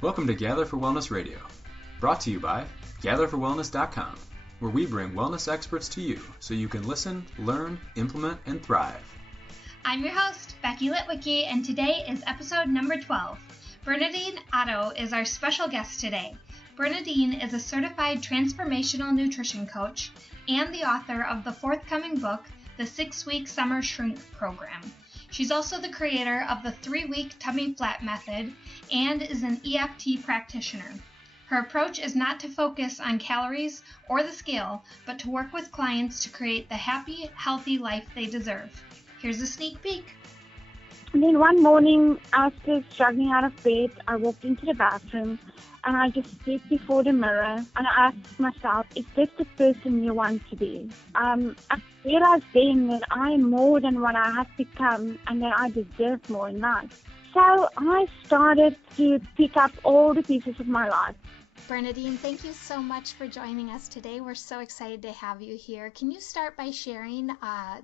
Welcome to Gather for Wellness Radio, brought to you by gatherforwellness.com, where we bring wellness experts to you so you can listen, learn, implement, and thrive. I'm your host, Becky Litwicki, and today is episode number 12. Bernadine Otto is our special guest today. Bernadine is a certified transformational nutrition coach and the author of the forthcoming book, The 6-Week Summer Shrink Program. She's also the creator of the 3-Week Tummy Flat Method and is an EFT practitioner. Her approach is not to focus on calories or the scale, but to work with clients to create the happy, healthy life they deserve. Here's a sneak peek. And then one morning, after struggling out of bed, I walked into the bathroom and I just stood before the mirror and I asked myself, is this the person you want to be? I realized then that I am more than what I have become and that I deserve more in life. So I started to pick up all the pieces of my life. Bernadine, thank you so much for joining us today. We're so excited to have you here. Can you start by sharing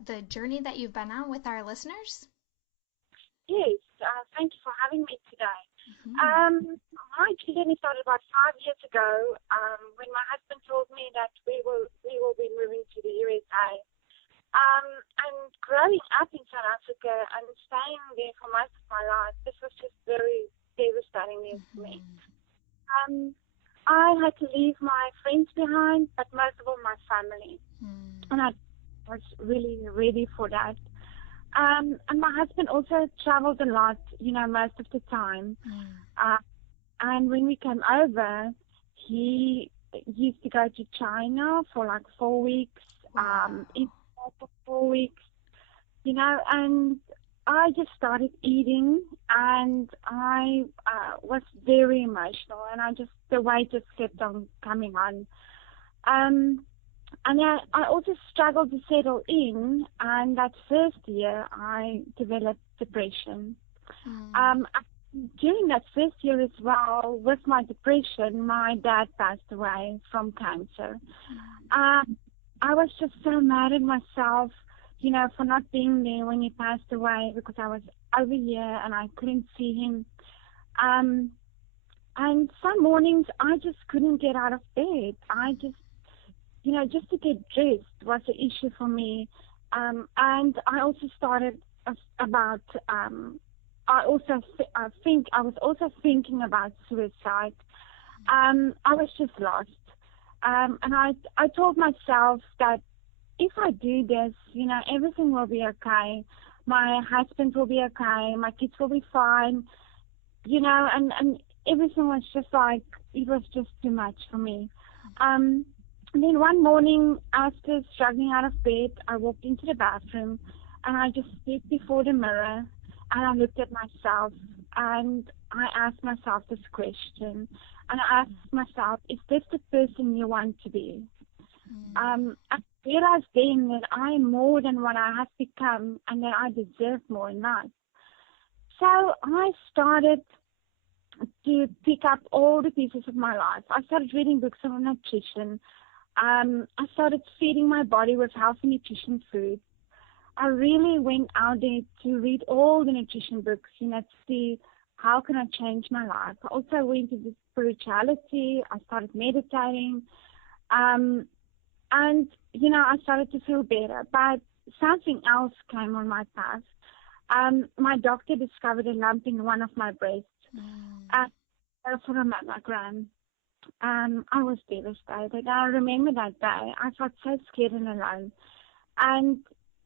the journey that you've been on with our listeners? Yes, thank you for having me today. Mm-hmm. My journey started about 5 years ago when my husband told me that we will be moving to the USA. And growing up in South Africa and staying there for most of my life, this was just very devastating news for me. I had to leave my friends behind, but most of all my family. And I was really ready for that. And my husband also traveled a lot, most of the time. And when we came over, he used to go to China for like 4 weeks, Israel for 4 weeks, and I just started eating and I was very emotional and the weight just kept on coming on. And I also struggled to settle in, and that first year I developed depression. During that first year as well, with my depression, my dad passed away from cancer. I was just so mad at myself, for not being there when he passed away because I was over here and I couldn't see him. And some mornings I just couldn't get out of bed. I just to get dressed was an issue for me. And I also started about, I was also thinking about suicide. I was just lost. And I told myself that if I do this, everything will be okay. My husband will be okay. My kids will be fine. And everything was just like, it was just too much for me. And then one morning, after struggling out of bed, I walked into the bathroom and I just stood before the mirror and I looked at myself and I asked myself this question. And I asked myself, is this the person you want to be? I realized then that I am more than what I have become and that I deserve more in life. So I started to pick up all the pieces of my life. I started reading books on nutrition. I started feeding my body with healthy nutrition food. I really went out there to read all the nutrition books, to see how can I change my life. I also went into spirituality. I started meditating. And, I started to feel better. But something else came on my path. My doctor discovered a lump in one of my breasts for a mammogram. I was devastated. I remember that day. I felt so scared and alone. And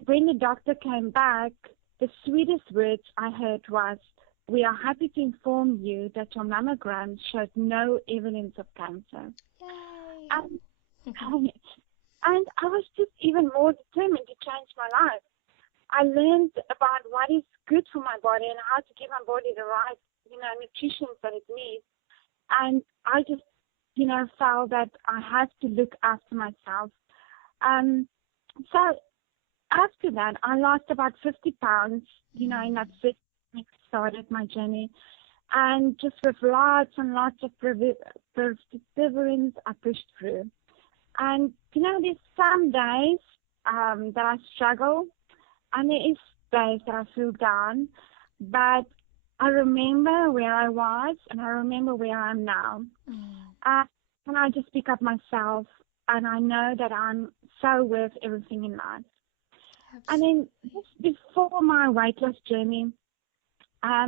when the doctor came back, the sweetest words I heard was, "We are happy to inform you that your mammogram showed no evidence of cancer." Yay. And I was just even more determined to change my life. I learned about what is good for my body and how to give my body the right, nutrition that it needs. And I just felt that I have to look after myself. So after that, I lost about 50 pounds, in that first week I started my journey. And just with lots and lots of perseverance, I pushed through. And, there's some days that I struggle, and there is days that I feel down. But I remember where I was, and I remember where I am now. And I just pick up myself, and I know that I'm so worth everything in life. And then just before my weight loss journey, I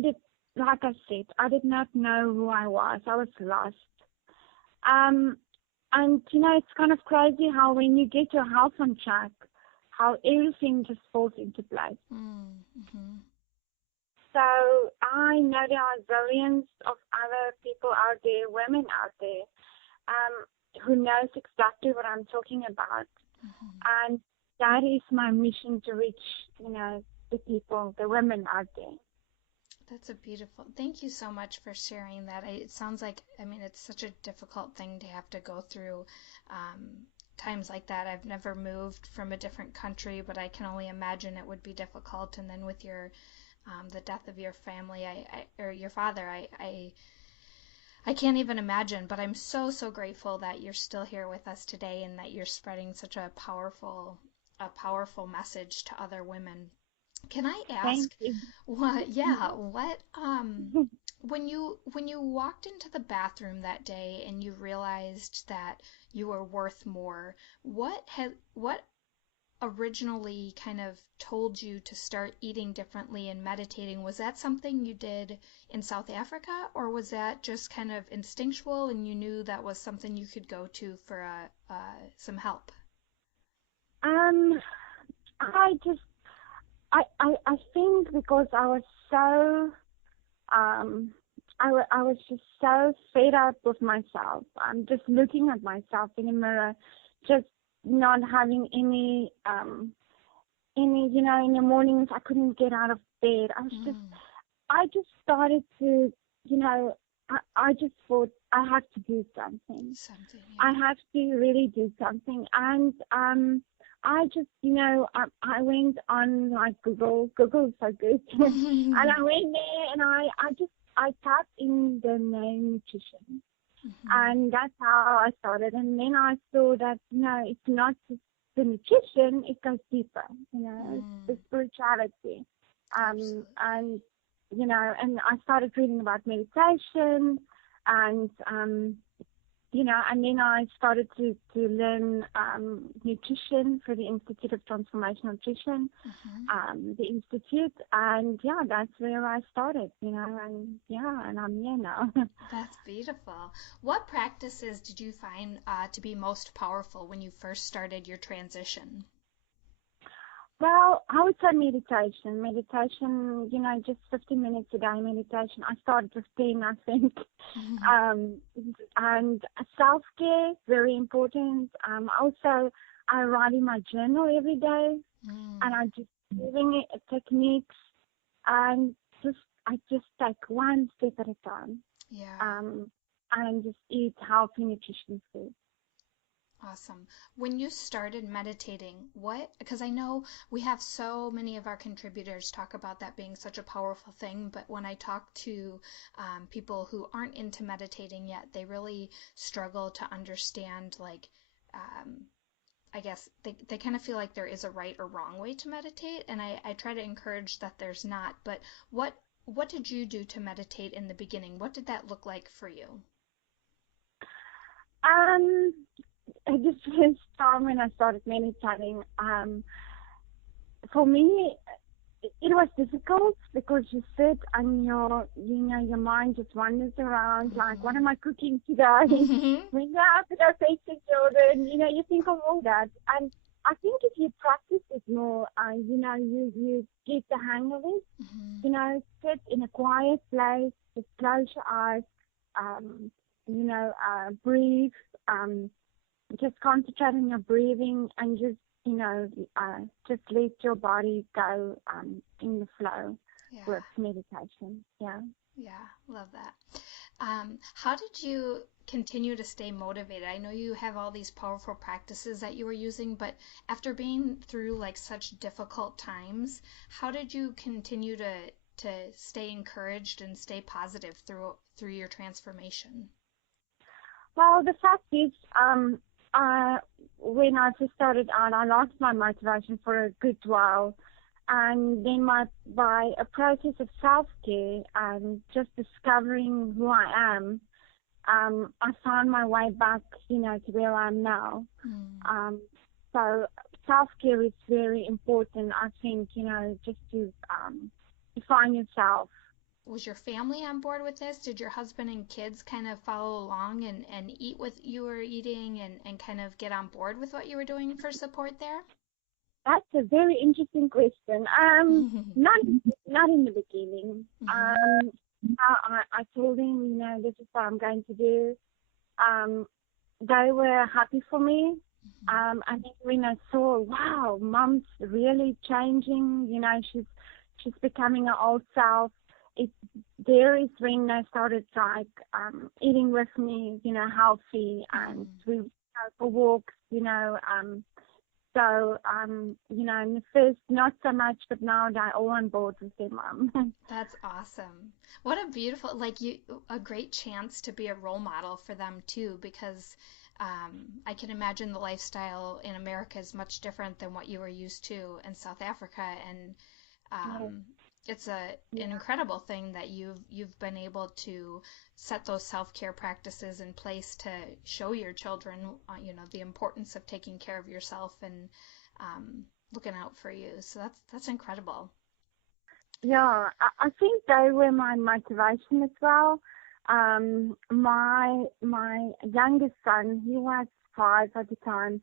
did, like I said, I did not know who I was. I was lost. And, it's kind of crazy how when you get your health on track, how everything just falls into place. Mm-hmm. So I know there are zillions of other people out there, women out there, who knows exactly what I'm talking about. And that is my mission, to reach, the people, the women out there. That's a beautiful. Thank you so much for sharing that. It sounds like, it's such a difficult thing to have to go through times like that. I've never moved from a different country, but I can only imagine it would be difficult. And then with your the death of your family, or your father, I can't even imagine. But I'm so grateful that you're still here with us today, and that you're spreading such a powerful message to other women. Can I ask what when you walked into the bathroom that day and you realized that you were worth more, what originally kind of told you to start eating differently and meditating? Was that something you did in South Africa, or was that just kind of instinctual and you knew that was something you could go to for some help? I think because I was so, I was just so fed up with myself. I'm just looking at myself in the mirror, just not having any, in the mornings I couldn't get out of bed. I just started to, I just thought I have to do something. Yeah. I have to really do something. And, I just, I went on like Google is so good. And I went there and I typed in the name nutrition. And that's how I started. And then I saw that, it's not just the nutrition, it goes deeper, it's the spirituality. And, and I started reading about meditation and, and then I started to learn nutrition for the Institute of Transformational Nutrition, the Institute, and that's where I started, and I'm here now. That's beautiful. What practices did you find to be most powerful when you first started your transition? Well, I would say meditation. Meditation, just 15 minutes a day meditation. I started with 10, I think. And self-care, very important. Also, I write in my journal every day, and I just using techniques, and I just take one step at a time. And just eat healthy, nutritious food. Awesome. When you started meditating, because I know we have so many of our contributors talk about that being such a powerful thing, but when I talk to people who aren't into meditating yet, they really struggle to understand, like, I guess they kind of feel like there is a right or wrong way to meditate, and I try to encourage that there's not. But what did you do to meditate in the beginning? What did that look like for you? This first time when I started meditating, for me, it was difficult because you sit and your mind just wanders around, like, what am I cooking today? When you have to go fetch the children, you think of all that. And I think if you practice it more, you get the hang of it. Sit in a quiet place, just close your eyes, breathe, just concentrate on your breathing and just, just let your body go in the flow with meditation. Yeah, love that. How did you continue to stay motivated? I know you have all these powerful practices that you were using, but after being through like such difficult times, how did you continue to stay encouraged and stay positive through your transformation? Well, the fact is, when I first started out, I lost my motivation for a good while. And then by a process of self-care and just discovering who I am, I found my way back, to where I am now. So self-care is very important, I think, just to find yourself. Was your family on board with this? Did your husband and kids kind of follow along and eat what you were eating and kind of get on board with what you were doing for support there? That's a very interesting question. Not in the beginning. I told them, this is what I'm going to do. They were happy for me. I think when I saw, wow, Mom's really changing. She's becoming her old self. There is when they started eating with me, healthy, and we go for walks, So, in the first, not so much, but now they're all on board with their mom. That's awesome. What a beautiful, a great chance to be a role model for them too, because I can imagine the lifestyle in America is much different than what you were used to in South Africa, and it's an incredible thing that you've been able to set those self-care practices in place to show your children, the importance of taking care of yourself and looking out for you. So that's incredible. Yeah, I think they were my motivation as well. My youngest son, he was 5 at the time,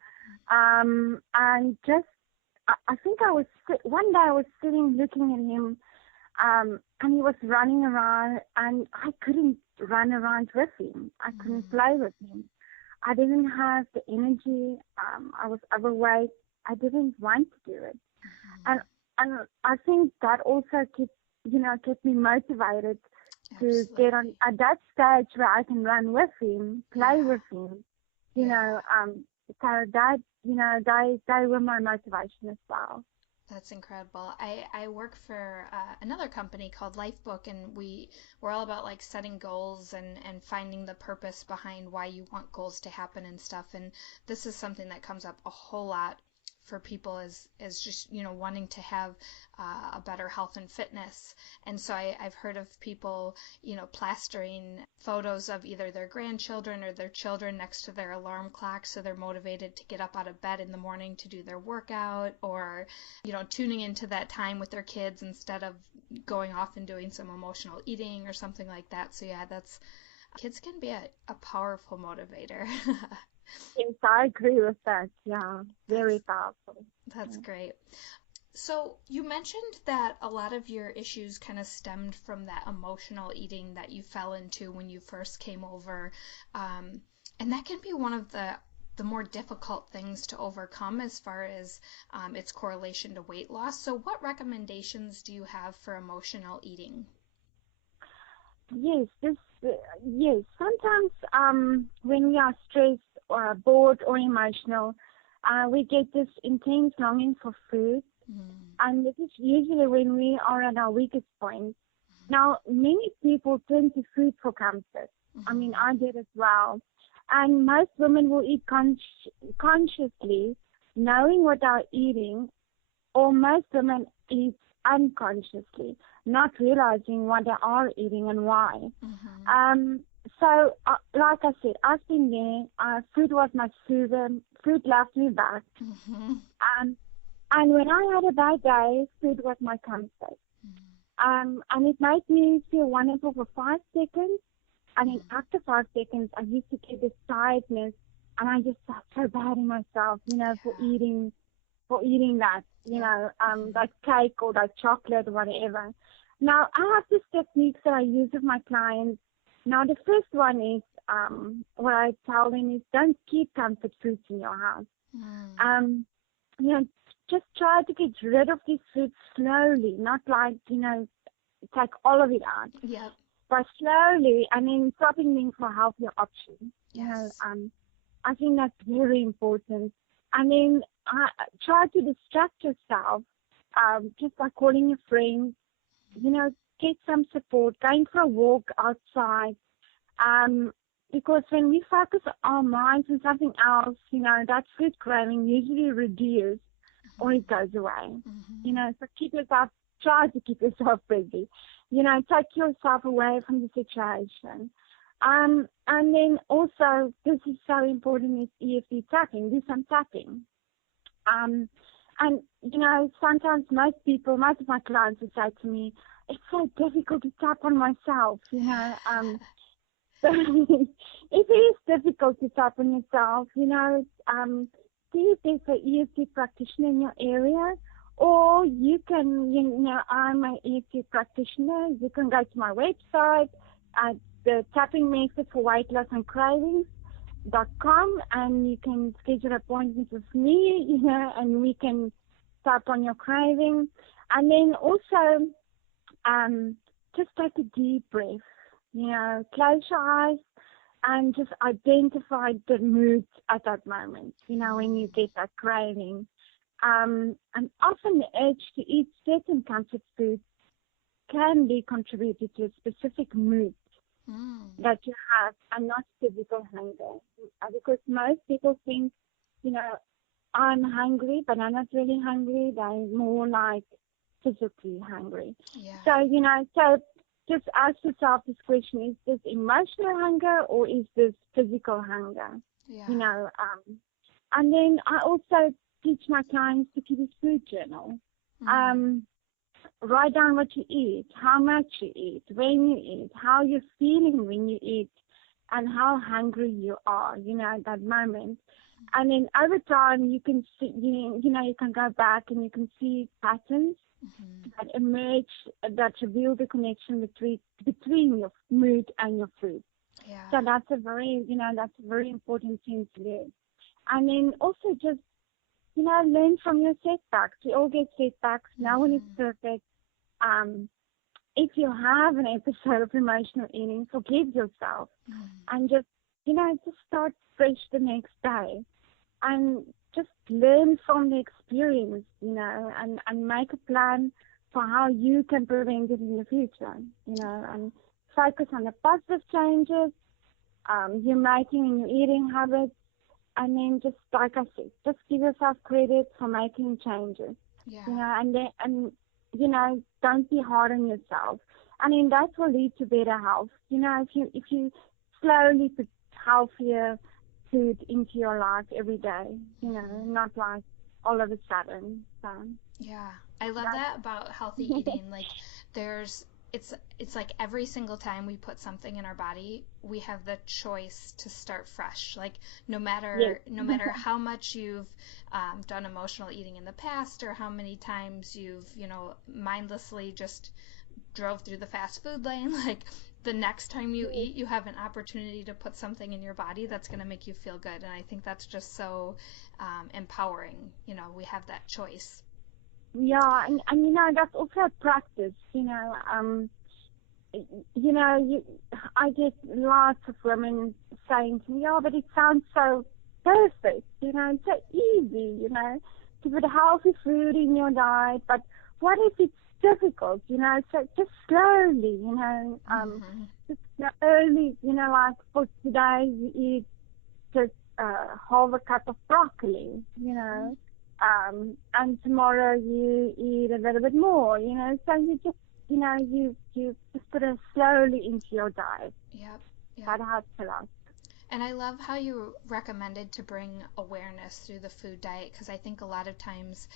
and just I think one day I was sitting looking at him. And he was running around, and I couldn't run around with him. I couldn't play with him. I didn't have the energy. I was overweight. I didn't want to do it. And I think that also kept me motivated to get on at that stage where I can run with him, play with him. So that they were my motivation as well. That's incredible. I work for another company called Lifebook, and we're all about setting goals and finding the purpose behind why you want goals to happen and stuff. And this is something that comes up a whole lot for people is just wanting to have a better health and fitness. And so I've heard of people plastering photos of either their grandchildren or their children next to their alarm clock, so they're motivated to get up out of bed in the morning to do their workout, or tuning into that time with their kids instead of going off and doing some emotional eating or something like that. So yeah, kids can be a powerful motivator. Yes, I agree with that. Yeah, very powerful. That's great. So you mentioned that a lot of your issues kind of stemmed from that emotional eating that you fell into when you first came over. And that can be one of the more difficult things to overcome as far as its correlation to weight loss. So what recommendations do you have for emotional eating? Yes, sometimes when we are stressed or bored or emotional, we get this intense longing for food, and this is usually when we are at our weakest point. Now, many people turn to food for comfort. I mean, I did as well. And most women will eat consciously, knowing what they're eating, or most women eat unconsciously, not realizing what they are eating and why. So, like I said, I've been there. Food was my soother. Food loved me back. And when I had a bad day, food was my comfort. And it made me feel wonderful for 5 seconds. And then after 5 seconds, I used to get this tiredness, and I just felt so bad in myself, for eating that, that cake or that chocolate or whatever. Now, I have these techniques that I use with my clients. Now, the first one is, what I tell them is, don't keep comfort foods in your house. Just try to get rid of these foods slowly, not take all of it out. Yeah. But slowly, and then swapping them for healthier options. Yes. I think that's very important. And then try to distract yourself, just by calling your friends, get some support, going for a walk outside. Because when we focus our minds on something else, that food craving usually reduces. or it goes away. So try to keep yourself busy. Take yourself away from the situation. And then also, this is so important, is EFT tapping. Do some tapping. And, sometimes most of my clients will say to me, it's so difficult to tap on myself, So it is difficult to tap on yourself, see if there's an EFT practitioner in your area, or you can, I'm an EFT practitioner. You can go to my website at the tapping method for weight loss and cravings.com, and you can schedule appointments with me, and we can tap on your craving. And then also, just take a deep breath. Close your eyes and just identify the mood at that moment, when you get that craving. And often the urge to eat certain comfort foods can be contributed to a specific mood that you have, and not physical hunger. Because most people think, I'm hungry, but I'm not really hungry. They're more like physically hungry. Yeah. So just ask yourself this question: is this emotional hunger or is this physical hunger? Yeah. And then I also teach my clients to keep a food journal. Write down what you eat, how much you eat, when you eat, how you're feeling when you eat, and how hungry you are, at that moment. And then over time, you can see, you can go back and you can see patterns that emerge, that reveal the connection between your mood and your food. Yeah. So that's a very important thing to do. And then also just, learn from your setbacks. We all get setbacks. No one is perfect. If you have an episode of emotional eating, forgive yourself and just start fresh the next day, and just learn from the experience, and make a plan for how you can prevent it in the future, and focus on the positive changes you're making in your eating habits. And then just, like I said, just give yourself credit for making changes. Yeah. And don't be hard on yourself. And then that will lead to better health. If you slowly put healthier food into your life every day, not like all of a sudden. So yeah, I love that about healthy eating. Like it's like every single time we put something in our body, we have the choice to start fresh. Like no matter how much you've done emotional eating in the past, or how many times you've mindlessly just drove through the fast food lane, like the next time you eat, you have an opportunity to put something in your body that's going to make you feel good. And I think that's just so empowering. We have that choice. Yeah, and that's also a practice. I get lots of women saying to me, "Oh, but it sounds so perfect. It's so easy. To put healthy food in your diet. But what if it's difficult? So just slowly. Just slowly. Like for today, you eat just half a cup of broccoli. And tomorrow you eat a little bit more, so you just, you just put it slowly into your diet. Yep. That helps a lot. And I love how you recommended to bring awareness through the food diet, because I think a lot of times,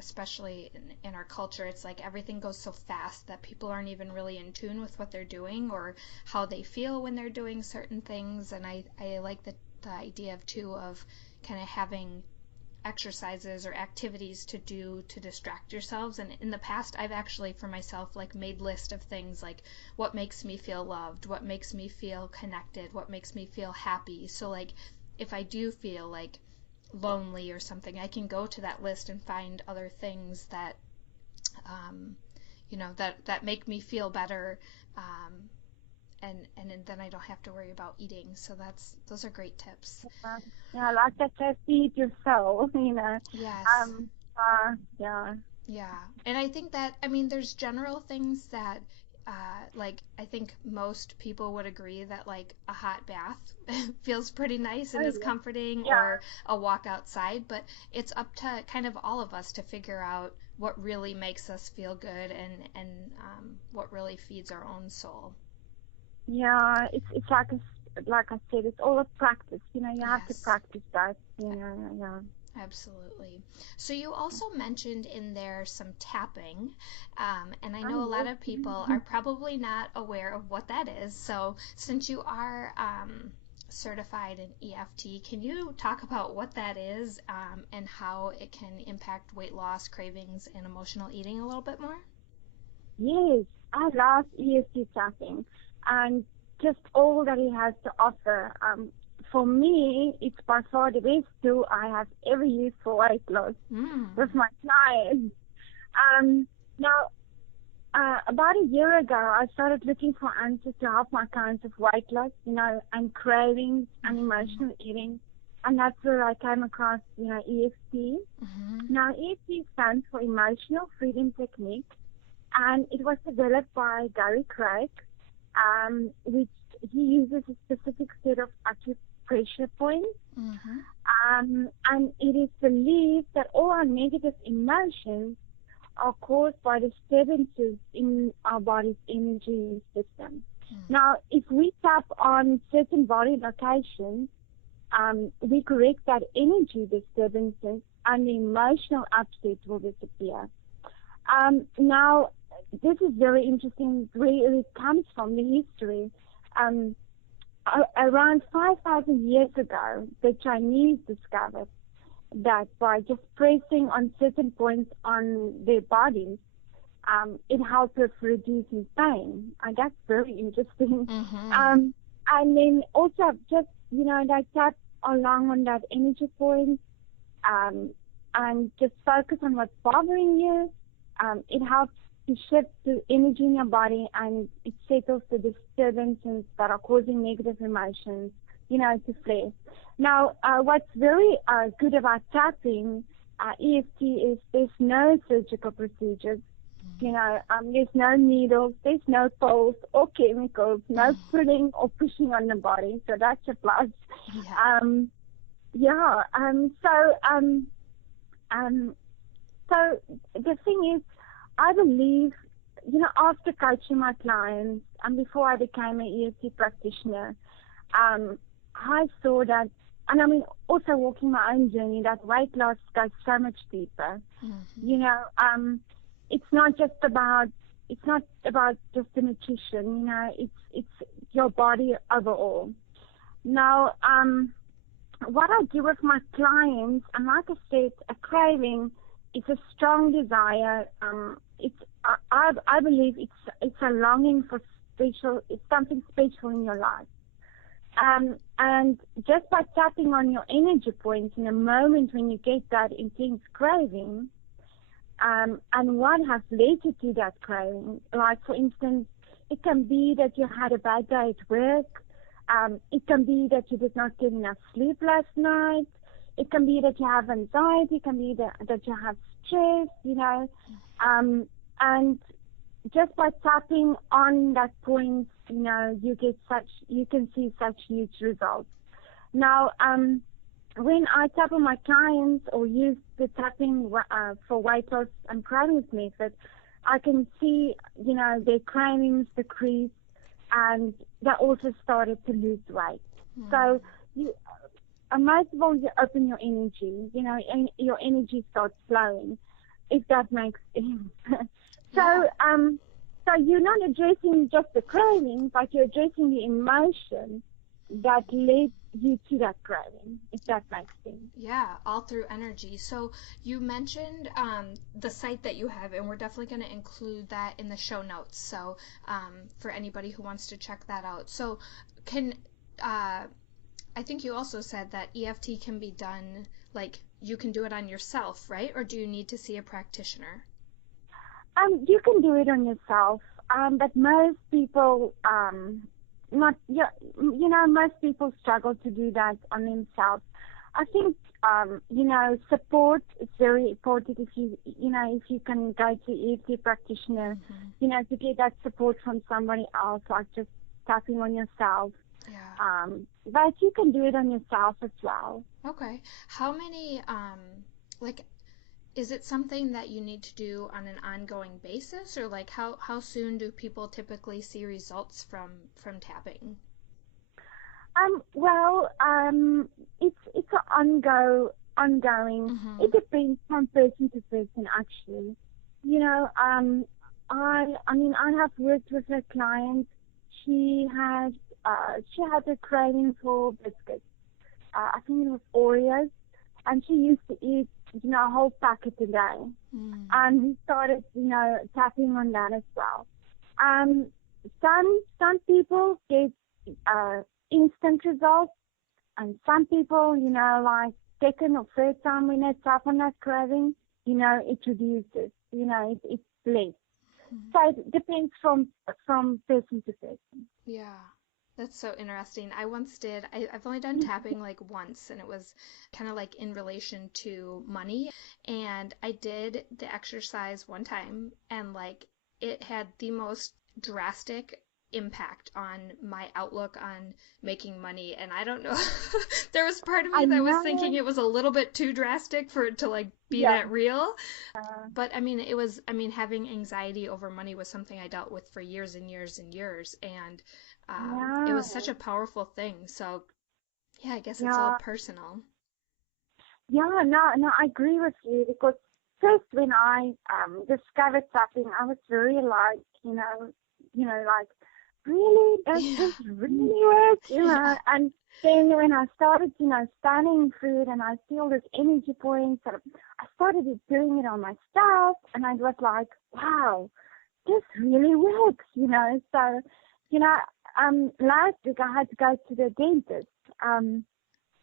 especially in our culture, it's like everything goes so fast that people aren't even really in tune with what they're doing or how they feel when they're doing certain things. And I like the idea of kind of having exercises or activities to do to distract yourselves. And in the past, I've actually for myself made list of things like what makes me feel loved, what makes me feel connected, what makes me feel happy. So if I do feel lonely or something, I can go to that list and find other things that that make me feel better, and then I don't have to worry about eating. So those are great tips. Yeah, like that, just feed your soul, Yes. Yeah. Yeah. And I think that, there's general things that like, I think most people would agree that, like, a hot bath feels pretty nice and is comforting, or a walk outside, but it's up to kind of all of us to figure out what really makes us feel good, and what really feeds our own soul. Yeah, it's like I said, it's all a practice. You have to practice that. Yeah. Absolutely. So you also mentioned in there some tapping, and I know a lot of people are probably not aware of what that is. So since you are certified in EFT, can you talk about what that is, and how it can impact weight loss, cravings, and emotional eating a little bit more? Yes, I love EFT tapping and just all that it has to offer. For me, it's by far the best tool I have ever used for weight loss with my clients. Now, about a year ago, I started looking for answers to help my clients with weight loss, and cravings and emotional eating. And that's where I came across, EFT. Now, EFT stands for Emotional Freedom Technique, and it was developed by Gary Craig, which he uses a specific set of acupressure points. And it is believed that all our negative emotions are caused by disturbances in our body's energy system. Now, if we tap on certain body locations, we correct that energy disturbances, and the emotional upset will disappear. Now, this is very interesting where it comes from, the history. Around 5,000 years ago, the Chinese discovered that by just pressing on certain points on their bodies, it helped with reducing pain. And that's very interesting. And then also just, they tap along on that energy point, and just focus on what's bothering you. It helps to shift the energy in your body, and it settles the disturbances that are causing negative emotions, to flare. Now, what's very good about tapping EFT is there's no surgical procedures. There's no needles, there's no pills or chemicals, no pulling or pushing on the body. So that's a plus. So the thing is, I believe, after coaching my clients and before I became an EFT practitioner, I saw that, and I mean, also walking my own journey, that weight loss goes so much deeper. It's not about just the nutrition, it's your body overall. Now, what I do with my clients, and like I said, a craving is a strong desire. I believe it's a longing for it's something special in your life. And just by tapping on your energy points in a moment when you get that intense craving, and what has led you to that craving, like for instance, it can be that you had a bad day at work. It can be that you did not get enough sleep last night. It can be that you have anxiety. It can be that you have stress, and just by tapping on that point, you can see such huge results. Now, when I tap on my clients or use the tapping for weight loss and cravings method, I can see, their cravings decrease, and they also started to lose weight. So most of all, you open your energy, and your energy starts flowing, if that makes sense. So you're not addressing just the craving, but you're addressing the emotion that led you to that craving, if that makes sense. Yeah, all through energy. So you mentioned the site that you have, and we're definitely going to include that in the show notes. So for anybody who wants to check that out. So I think you also said that EFT can be done, like you can do it on yourself, right? Or do you need to see a practitioner? You can do it on yourself, but most people, most people struggle to do that on themselves. I think support is very important. If you can go to EFT practitioner, to get that support from somebody else, like just tapping on yourself. Yeah. But you can do it on yourself as well. Okay. How many, is it something that you need to do on an ongoing basis, or like how soon do people typically see results from tapping? It's an ongoing. It depends from person to person, actually. I have worked with a client. She had a craving for biscuits. I think it was Oreos, and she used to eat, a whole packet a day. And we started, tapping on that as well. Some people get instant results, and some people, like second or third time when they tap on that craving, it reduces, it's less. So it depends from person to person. Yeah, that's so interesting. I once did, I've only done tapping like once, and it was kind of like in relation to money. And I did the exercise one time, and like it had the most drastic impact on my outlook on making money. And I don't know, there was part of me that was thinking it was a little bit too drastic for it to like be that real. But having anxiety over money was something I dealt with for years and years and years, and it was such a powerful thing. So yeah, I guess it's all personal. Yeah, no, I agree with you, because first when I discovered tapping, I was very like, like, really? Does this really work? And then when I started, studying food, and I feel this energy points, I started doing it on myself, and I was like, wow, this really works, So, last week I had to go to the dentist,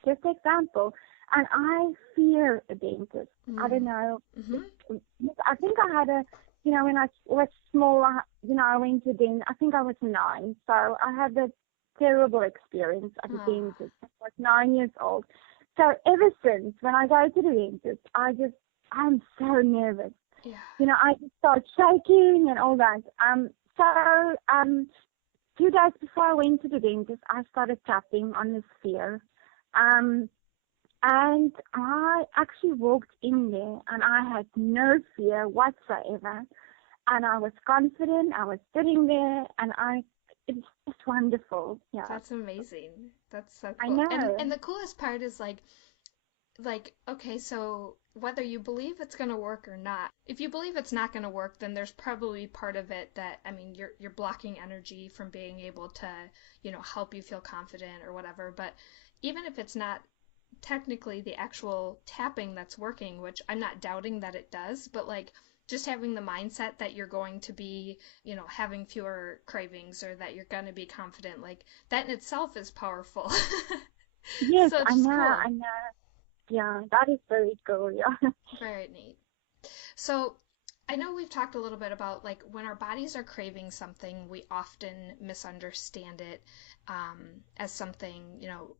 just example, and I fear a dentist. I don't know. I think I had when I was small, I went to the dentist. I think I was 9, so I had a terrible experience at the dentist. I was 9 years old. So ever since, when I go to the dentist, I'm so nervous. Yeah. I just start shaking and all that. So 2 days before I went to the dentist, I started tapping on the sphere. And I actually walked in there, and I had no fear whatsoever. And I was confident. I was sitting there, and it's just wonderful. Yeah. That's amazing. That's so cool. I know. And the coolest part is like, okay, so whether you believe it's going to work or not, if you believe it's not going to work, then there's probably part of it that, you're blocking energy from being able to, help you feel confident or whatever. But even if it's not technically the actual tapping that's working, which I'm not doubting that it does, but like just having the mindset that you're going to be, having fewer cravings, or that you're going to be confident, like that in itself is powerful. Yes, so I know, cool. I know. Yeah, that is very cool, yeah. Very neat. So I know we've talked a little bit about like when our bodies are craving something, we often misunderstand it as something,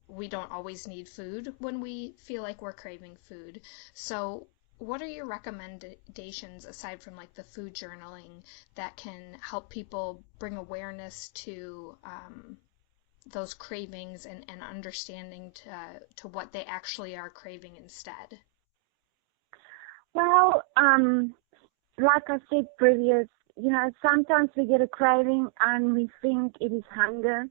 we don't always need food when we feel like we're craving food. So what are your recommendations, aside from like the food journaling, that can help people bring awareness to those cravings and understanding to what they actually are craving instead? Well, like I said previous, sometimes we get a craving and we think it is hunger.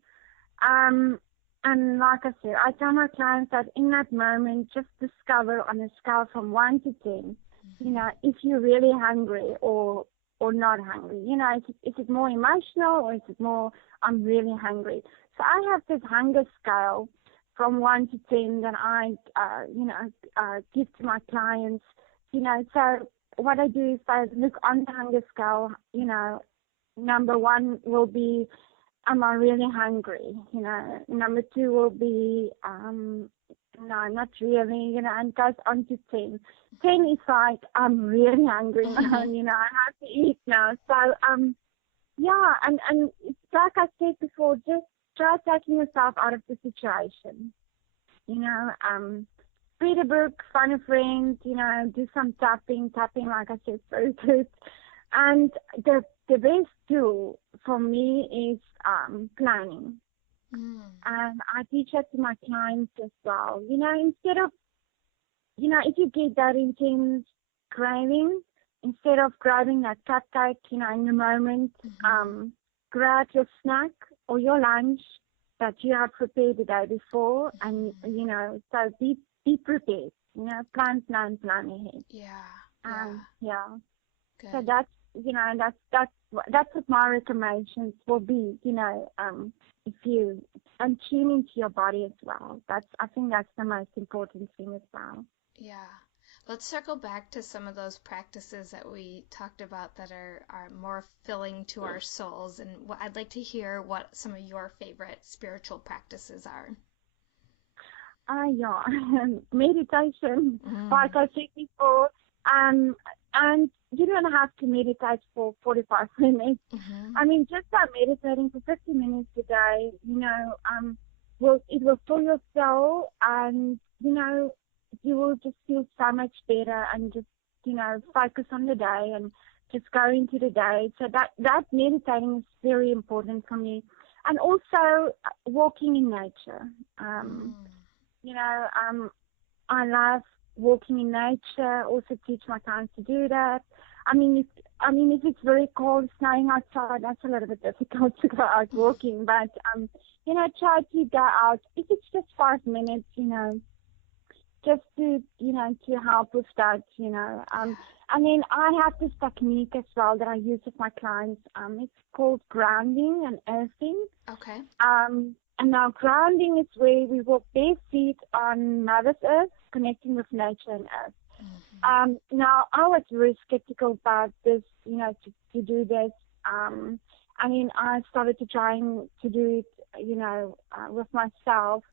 And like I said, I tell my clients that in that moment, just discover on a scale from 1 to 10, if you're really hungry or not hungry. Is it more emotional, or is it more, I'm really hungry? So I have this hunger scale from 1 to 10 that I, give to my clients. So what I do is I look on the hunger scale. Number 1 will be, am I really hungry? Number 2 will be, no, not really, and it goes on to 10. 10 is like, I'm really hungry now, I have to eat now. So, yeah, and it's like I said before, just try taking yourself out of the situation. read a book, find a friend, do some tapping, like I said, very good. And the best tool for me is planning. And I teach that to my clients as well. Instead of, if you get that intense craving, instead of grabbing that cupcake, in the moment, grab your snack or your lunch that you have prepared the day before, and so be prepared. Plan ahead. Yeah. Good. So that's that's what my recommendations will be. If you and tune into your body as well. I think that's the most important thing as well. Yeah. Let's circle back to some of those practices that we talked about that are more filling to our souls. And I'd like to hear what some of your favorite spiritual practices are. Yeah, meditation, like I said before. And you don't have to meditate for 45 minutes. I mean, just by meditating for 50 minutes a day, it will fill your soul, and, you will just feel so much better, and just, focus on the day and just go into the day. So that meditating is very important for me. And also walking in nature. I love walking in nature, also teach my clients to do that. I mean, if it's very cold, snowing outside, that's a little bit difficult to go out walking. But, try to go out. If it's just 5 minutes, just to, to help with that, And then I have this technique as well that I use with my clients. It's called grounding and earthing. Okay. And now grounding is where we walk bare feet on Mother's Earth, connecting with nature and earth. Now, I was very skeptical about this, to do this. I mean, I started to trying to do it, with myself.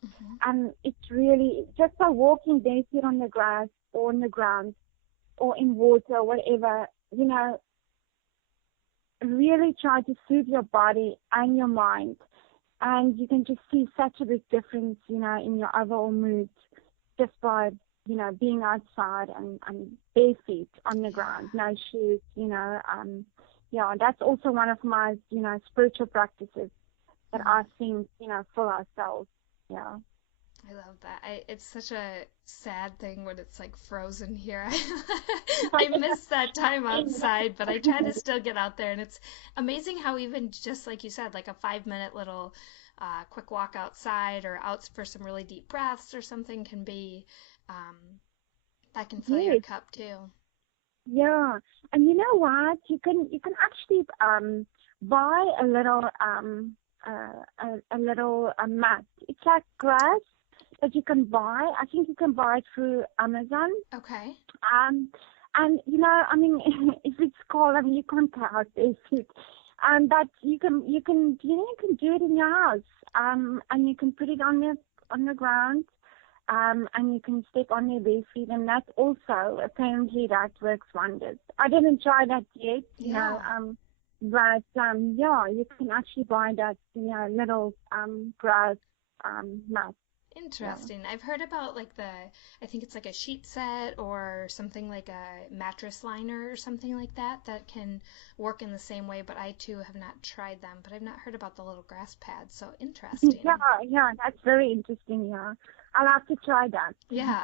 And it's really, just by walking bare feet on the grass or on the ground or in water, whatever, really try to soothe your body and your mind. And you can just see such a big difference, in your overall mood just by, being outside and bare feet on the ground, no shoes, that's also one of my, spiritual practices that I think, for ourselves. Yeah. I love that. It's such a sad thing when it's like frozen here. I miss that time outside, but I try to still get out there. And it's amazing how even just like you said, like a 5-minute little quick walk outside or out for some really deep breaths or something can be, that can fill your cup too. Yeah. And you know what? You can actually buy a little mat. It's like grass that you can buy. I think you can buy it through Amazon. Okay. And if it's cold, you can't go out there. But you can do it in your house. And you can put it on the ground. And you can step on their bare feet, and that also apparently that works wonders. I didn't try that yet, but you can actually buy that little grass mat. Interesting. Yeah. I've heard about I think it's like a sheet set or something like a mattress liner or something like that can work in the same way, but I too have not tried them, but I've not heard about the little grass pads. So interesting. Yeah, that's very interesting. Yeah, I'll have to try that. Yeah.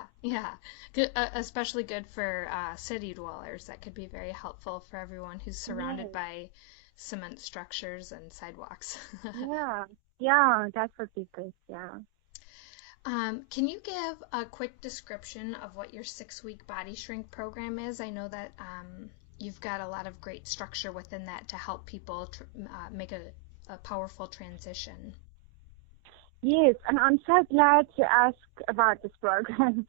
Good, especially good for city dwellers. That could be very helpful for everyone who's surrounded by cement structures and sidewalks. Yeah, that would be good. Yeah. Can you give a quick description of what your 6-week body shrink program is? I know that you've got a lot of great structure within that to help people make a powerful transition. Yes, and I'm so glad to ask about this program.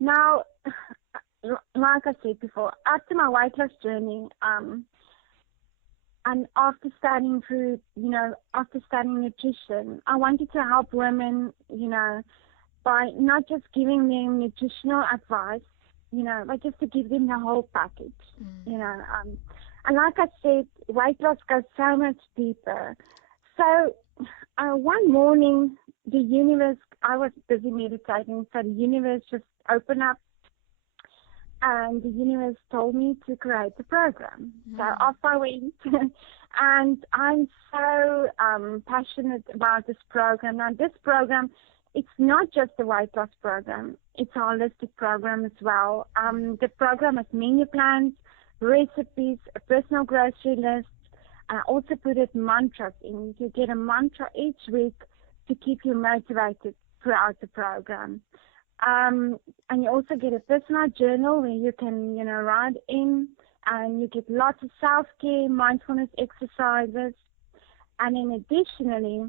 Now, like I said before, after my weight loss journey, and after studying nutrition, I wanted to help women, by not just giving them nutritional advice, but just to give them the whole package, and like I said, weight loss goes so much deeper. So one morning, the universe, I was busy meditating, so the universe just opened up, and the universe told me to create a program. So off I went, and I'm so passionate about this program. Now, this program, it's not just a weight loss program. It's a holistic program as well. The program has menu plans, recipes, a personal grocery list. I also put it mantras in. You get a mantra each week to keep you motivated throughout the program. And you also get a personal journal where you can, write in, and you get lots of self-care, mindfulness exercises. And then additionally,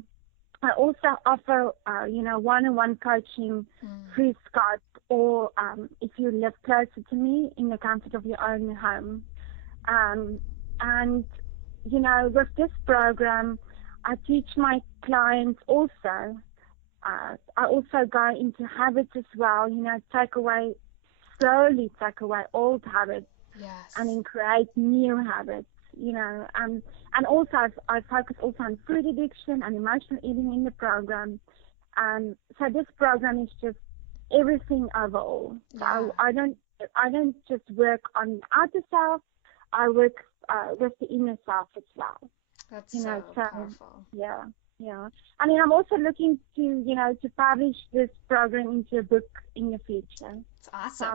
I also offer, one-on-one coaching, free Skype, or if you live closer to me, in the comfort of your own home. And, with this program, I teach my clients also. I also go into habits as well, slowly take away old habits. Yes. And then create new habits, and also I focus also on food addiction and emotional eating in the program. So this program is just everything overall. Yeah. So I don't just work on the outer self, I work with the inner self as well. That's so powerful. Yeah. I mean, I'm also looking to, to publish this program into a book in the future. It's awesome. So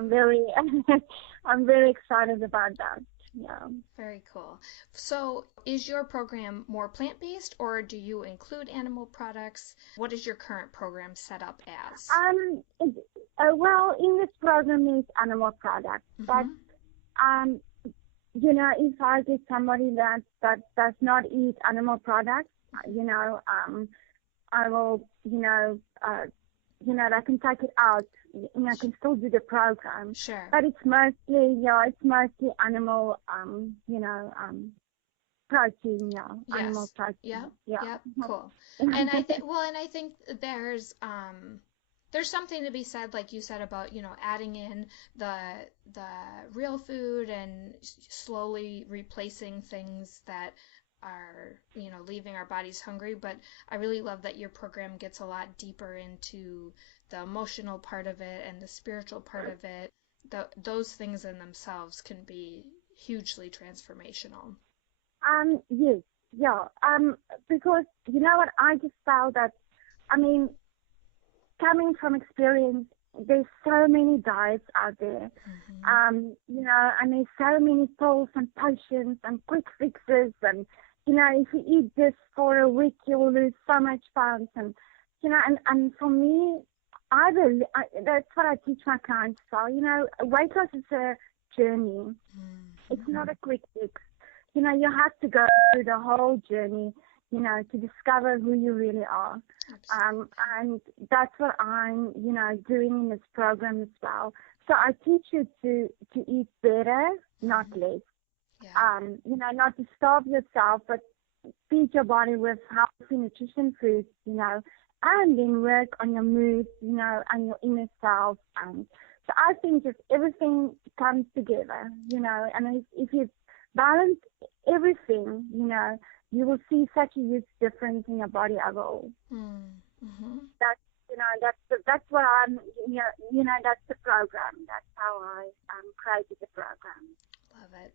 I'm very excited about that. Yeah. Very cool. So is your program more plant-based, or do you include animal products? What is your current program set up as? Well, in this program there's animal products, but if I get somebody that does not eat animal products, I will, they can take it out, I can still do the program. Sure. But it's mostly animal, protein, Yes. animal protein. Yeah. Yeah. Yep. Cool. And I think there's something to be said, like you said, about, adding in the real food and slowly replacing things that are, leaving our bodies hungry. But I really love that your program gets a lot deeper into the emotional part of it and the spiritual part of it. Those things in themselves can be hugely transformational. Yes, yeah. Because you know what, I just felt that, coming from experience, there's so many diets out there, and there's so many pills and potions and quick fixes, and if you eat this for a week, you will lose so much pounds, and and for me, that's what I teach my clients. So weight loss is a journey. It's not a quick fix. You have to go through the whole journey, to discover who you really are. And that's what I'm, doing in this program as well. So I teach you to eat better, not less. Yeah. Not to starve yourself, but feed your body with healthy nutrition foods, and then work on your mood, and your inner self. So I think just everything comes together, and if you balance everything, you will see such a huge difference in your body overall. That's what I'm, that's the program. That's how I created the program. Love it.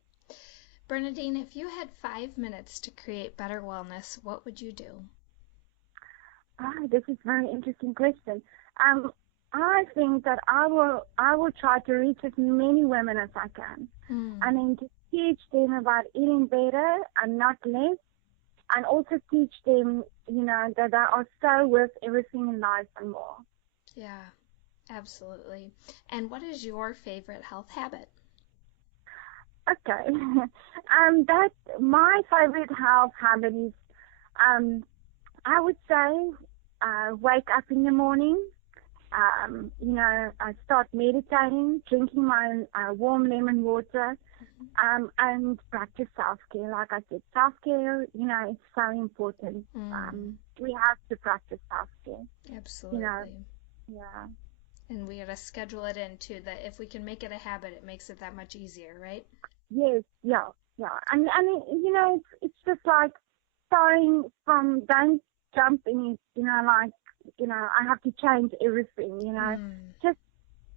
Bernadine, if you had 5 minutes to create better wellness, what would you do? This is a very interesting question. I think that I will try to reach as many women as I can. To teach them about eating better and not less, and also teach them, that they are so worth everything in life and more. Yeah, absolutely. And what is your favorite health habit? Okay. My favorite health habit is, I would say, wake up in the morning. I start meditating, drinking my warm lemon water, and practice self-care. Like I said, self-care, is so important. We have to practice self-care. Absolutely. Yeah. And we got to schedule it in too, that if we can make it a habit, it makes it that much easier, right? Yes, yeah. And it's just like starting from, don't jump in it, like I have to change everything, just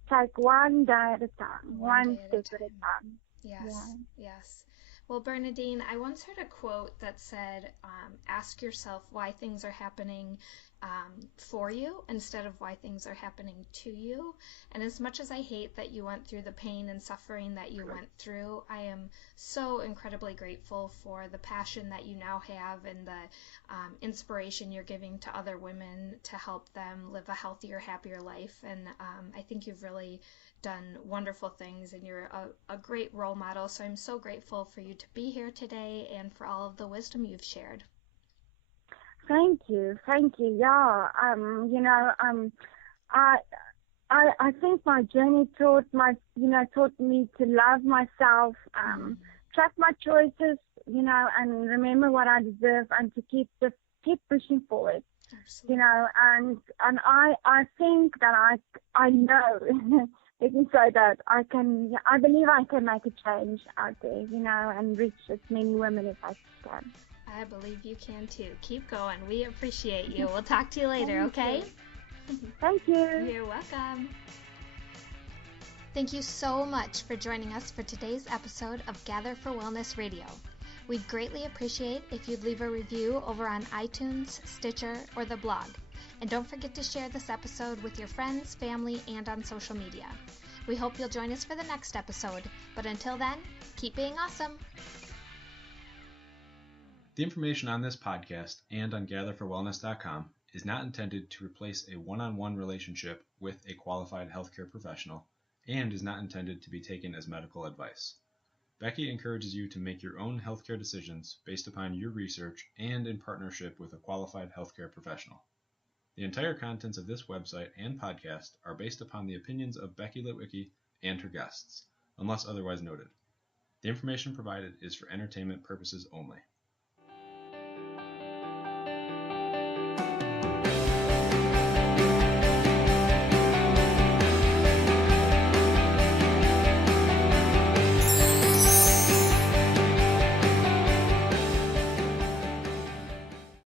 take one day at a time, one step at a time. Yes, yes. Well, Bernadine, I once heard a quote that said, ask yourself why things are happening for you instead of why things are happening to you. And as much as I hate that you went through the pain and suffering that you went through, I am so incredibly grateful for the passion that you now have and the inspiration you're giving to other women to help them live a healthier, happier life. And I think you've really done wonderful things, and you're a great role model. So I'm so grateful for you to be here today and for all of the wisdom you've shared. Thank you. Yeah, I think my journey taught me to love myself, track my choices, and remember what I deserve, and to keep pushing forward. Absolutely. And I think that I know. Let me say that I believe I can make a change out there, and reach as many women as I can. I believe you can too. Keep going. We appreciate you. We'll talk to you later, okay? Thank you. You're welcome. Thank you so much for joining us for today's episode of Gather for Wellness Radio. We'd greatly appreciate if you'd leave a review over on iTunes, Stitcher, or the blog. And don't forget to share this episode with your friends, family, and on social media. We hope you'll join us for the next episode. But until then, keep being awesome. The information on this podcast and on gatherforwellness.com is not intended to replace a one-on-one relationship with a qualified healthcare professional and is not intended to be taken as medical advice. Becky encourages you to make your own healthcare decisions based upon your research and in partnership with a qualified healthcare professional. The entire contents of this website and podcast are based upon the opinions of Becky Litwicki and her guests, unless otherwise noted. The information provided is for entertainment purposes only.